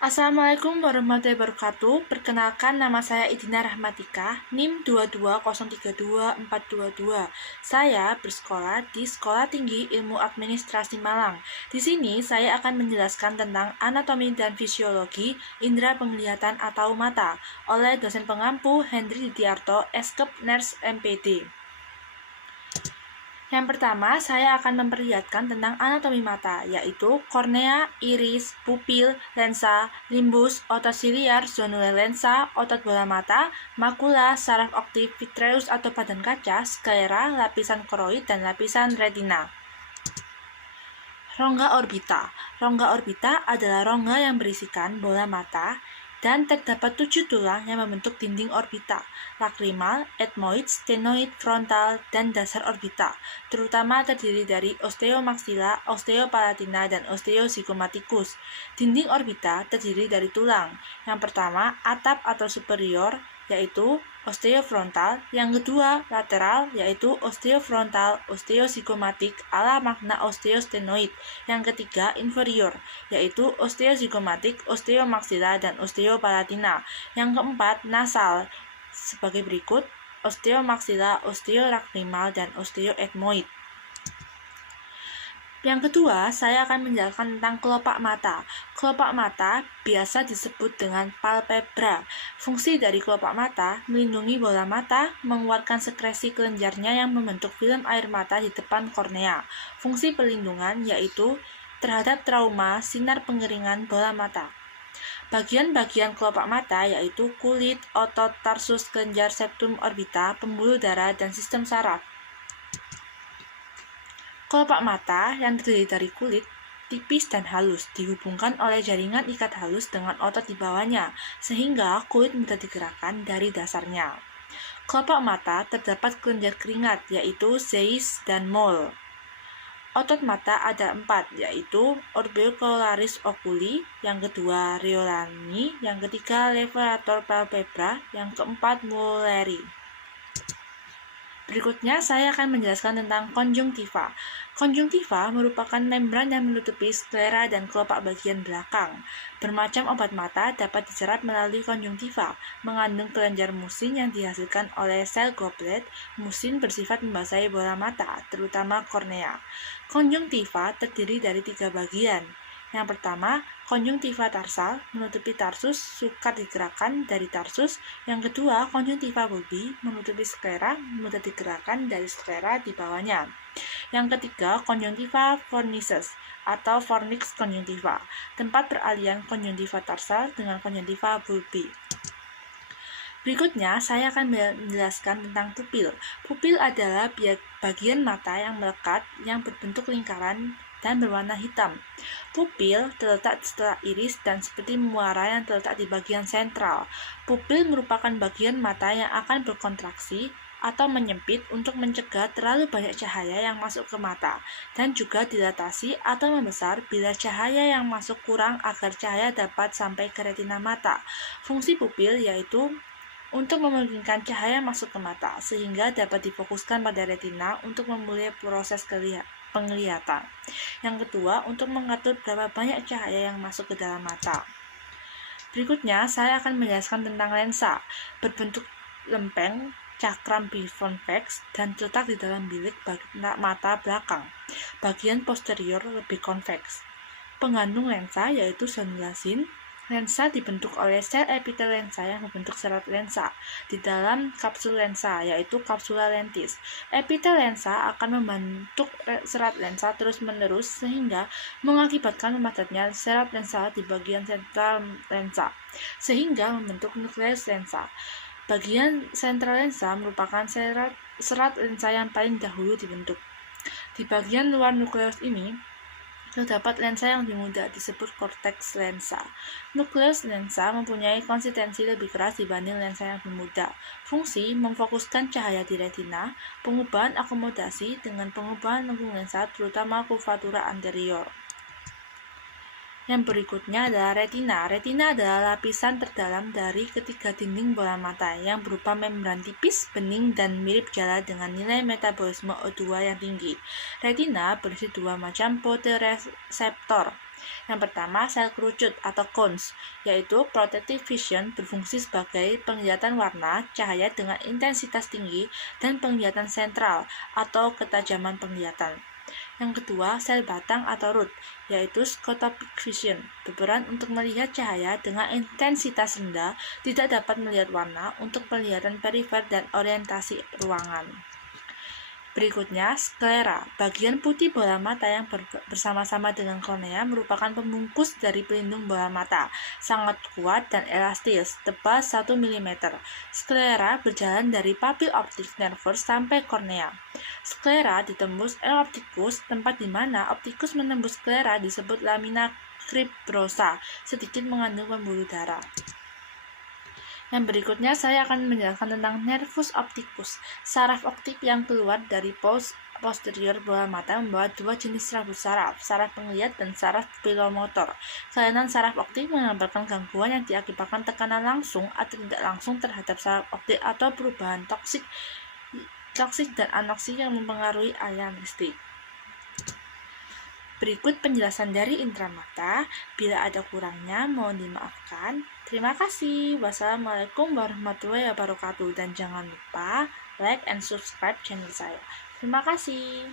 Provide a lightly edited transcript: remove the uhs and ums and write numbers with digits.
Assalamualaikum warahmatullahi wabarakatuh. Perkenalkan, nama saya Idina Rahmatika, NIM 220324222. Saya bersekolah di Sekolah Tinggi Ilmu Administrasi Malang. Di sini saya akan menjelaskan tentang anatomi dan fisiologi indera penglihatan atau mata oleh dosen pengampu Hendri Didiarto, Eskep Ners MPD. Yang pertama, saya akan memperlihatkan tentang anatomi mata, yaitu kornea, iris, pupil, lensa, limbus, otot siliar, zonule lensa, otot bola mata, makula, saraf optik, vitreus atau padan kaca, sklera, lapisan koroid, dan lapisan retina. Rongga orbita. Rongga orbita adalah rongga yang berisikan bola mata dan terdapat 7 tulang yang membentuk dinding orbita, lakrimal, etmoid, stenoid, frontal, dan dasar orbita, terutama terdiri dari osteomaxilla, osteopalatina, dan osteozygomaticus. Dinding orbita terdiri dari tulang. Yang pertama, atap atau superior, yaitu osteofrontal, yang kedua lateral, yaitu osteofrontal osteozygomatic ala makna osteostenoid, yang ketiga inferior, yaitu osteozygomatic osteomaxilla dan osteopalatina, yang keempat nasal, sebagai berikut osteomaxilla, osteolakrimal, dan osteoetmoid. Yang kedua, saya akan menjelaskan tentang kelopak mata. Kelopak mata biasa disebut dengan palpebra. Fungsi dari kelopak mata melindungi bola mata, mengeluarkan sekresi kelenjarnya yang membentuk film air mata di depan kornea. Fungsi perlindungan yaitu terhadap trauma sinar pengeringan bola mata. Bagian-bagian kelopak mata yaitu kulit, otot, tarsus, kelenjar, septum orbita, pembuluh darah, dan sistem saraf. Kelopak mata yang terdiri dari kulit, tipis dan halus, dihubungkan oleh jaringan ikat halus dengan otot di bawahnya, sehingga kulit mudah digerakkan dari dasarnya. Kelopak mata terdapat kelenjar keringat, yaitu zeis dan mole. Otot mata ada 4, yaitu orbicularis oculi, yang kedua rheolani, yang ketiga levator palpebra, yang keempat muleri. Berikutnya, saya akan menjelaskan tentang konjungtiva. Konjungtiva merupakan membran yang menutupi sklera dan kelopak bagian belakang. Bermacam obat mata dapat diserap melalui konjungtiva, mengandung kelenjar musin yang dihasilkan oleh sel goblet. Musin bersifat membasahi bola mata, terutama kornea. Konjungtiva terdiri dari 3 bagian. Yang pertama, konjungtiva tarsal, menutupi tarsus, sukar digerakkan dari tarsus. Yang kedua, konjungtiva bulbi, menutupi sklera, mudah digerakkan dari sklera di bawahnya. Yang ketiga, konjungtiva fornices atau fornix konjungtiva, tempat peralihan konjungtiva tarsal dengan konjungtiva bulbi. Berikutnya, saya akan menjelaskan tentang pupil. Pupil adalah bagian mata yang melekat, yang berbentuk lingkaran dan berwarna hitam. Pupil terletak setelah iris dan seperti muara yang terletak di bagian sentral. Pupil merupakan bagian mata yang akan berkontraksi atau menyempit untuk mencegah terlalu banyak cahaya yang masuk ke mata, dan juga dilatasi atau membesar bila cahaya yang masuk kurang agar cahaya dapat sampai ke retina mata. Fungsi pupil yaitu untuk memungkinkan cahaya masuk ke mata, sehingga dapat difokuskan pada retina untuk memulai proses penglihatan. Yang kedua, untuk mengatur berapa banyak cahaya yang masuk ke dalam mata. Berikutnya, saya akan menjelaskan tentang lensa. Berbentuk lempeng, cakram biconvex, dan terletak di dalam bilik mata belakang. Bagian posterior lebih konveks. Pengandung lensa yaitu zonulasin. Lensa dibentuk oleh sel epitel lensa yang membentuk serat lensa di dalam kapsul lensa, yaitu kapsula lentis. Epitel lensa akan membentuk serat lensa terus-menerus sehingga mengakibatkan memadatnya serat lensa di bagian sentral lensa, sehingga membentuk nukleus lensa. Bagian sentral lensa merupakan serat lensa yang paling dahulu dibentuk. Di bagian luar nukleus ini terdapat lensa yang lebih mudah, disebut korteks lensa. Nukleus lensa mempunyai konsistensi lebih keras dibanding lensa yang lebih mudah. Fungsi memfokuskan cahaya di retina, pengubahan akomodasi dengan pengubahan lengkung lensa, terutama kurvatura anterior. Yang berikutnya adalah retina. Retina adalah lapisan terdalam dari ketiga dinding bola mata yang berupa membran tipis, bening, dan mirip jala dengan nilai metabolisme O2 yang tinggi. Retina berisi 2 macam fotoreseptor, Yang pertama, sel kerucut atau cones, yaitu protective vision berfungsi sebagai penglihatan warna, cahaya dengan intensitas tinggi, dan penglihatan sentral atau ketajaman penglihatan. Yang kedua, sel batang atau root, yaitu scotopic vision, berperan untuk melihat cahaya dengan intensitas rendah, tidak dapat melihat warna untuk penglihatan perifer dan orientasi ruangan. Berikutnya, sklera, bagian putih bola mata yang bersama-sama dengan kornea merupakan pembungkus dari pelindung bola mata, sangat kuat dan elastis, tebal 1 mm. Sklera berjalan dari papil optik nervus sampai kornea. Sklera ditembus L opticus, tempat di mana optikus menembus sklera disebut lamina cribrosa, sedikit mengandung pembuluh darah. Yang berikutnya saya akan menjelaskan tentang nervus opticus, saraf optik yang keluar dari posterior bola mata membawa dua jenis rambut saraf penglihat dan saraf pupilomotor. Kelainan saraf optik menggambarkan gangguan yang diakibatkan tekanan langsung atau tidak langsung terhadap saraf optik atau perubahan toksik dan anoksik yang mempengaruhi area listrik. Berikut penjelasan dari indera mata. Bila ada kurangnya, mohon dimaafkan. Terima kasih. Wassalamualaikum warahmatullahi wabarakatuh. Dan jangan lupa like and subscribe channel saya. Terima kasih.